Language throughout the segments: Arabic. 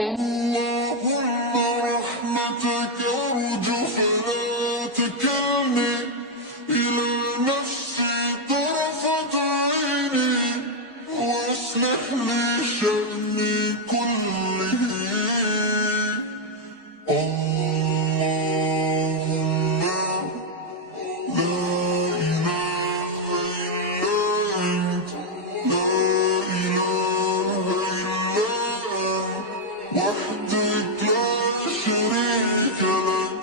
اللهم رحمتك أرجو فلا تكلني إلى نفسي طرفة عيني وأصلح لي شأني كله. اللهم لا إله إلا أنت، لا إله إلا أنت وحدك لا شريك لك.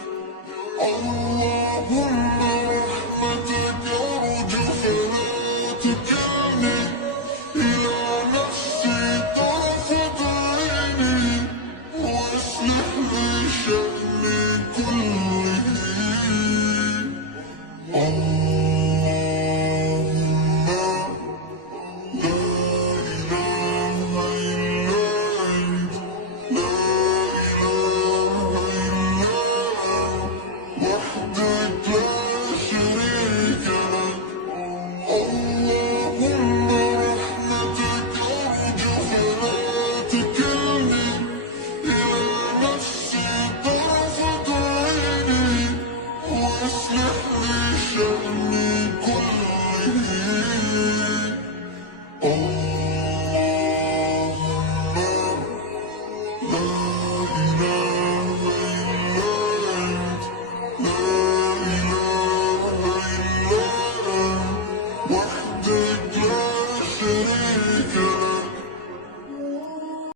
اللهم رحمتك أرجو فلا تكلني إلى نفسي طرفة عيني وأصلح لي شأني كله. اللهم لا إله إلا أنت، لا إله إلا أنت وحدك لا شريك لك. اللهم رحمتك أرجو فلا تكلني إلى نفسي طرفة عيني وأصلح لي شأني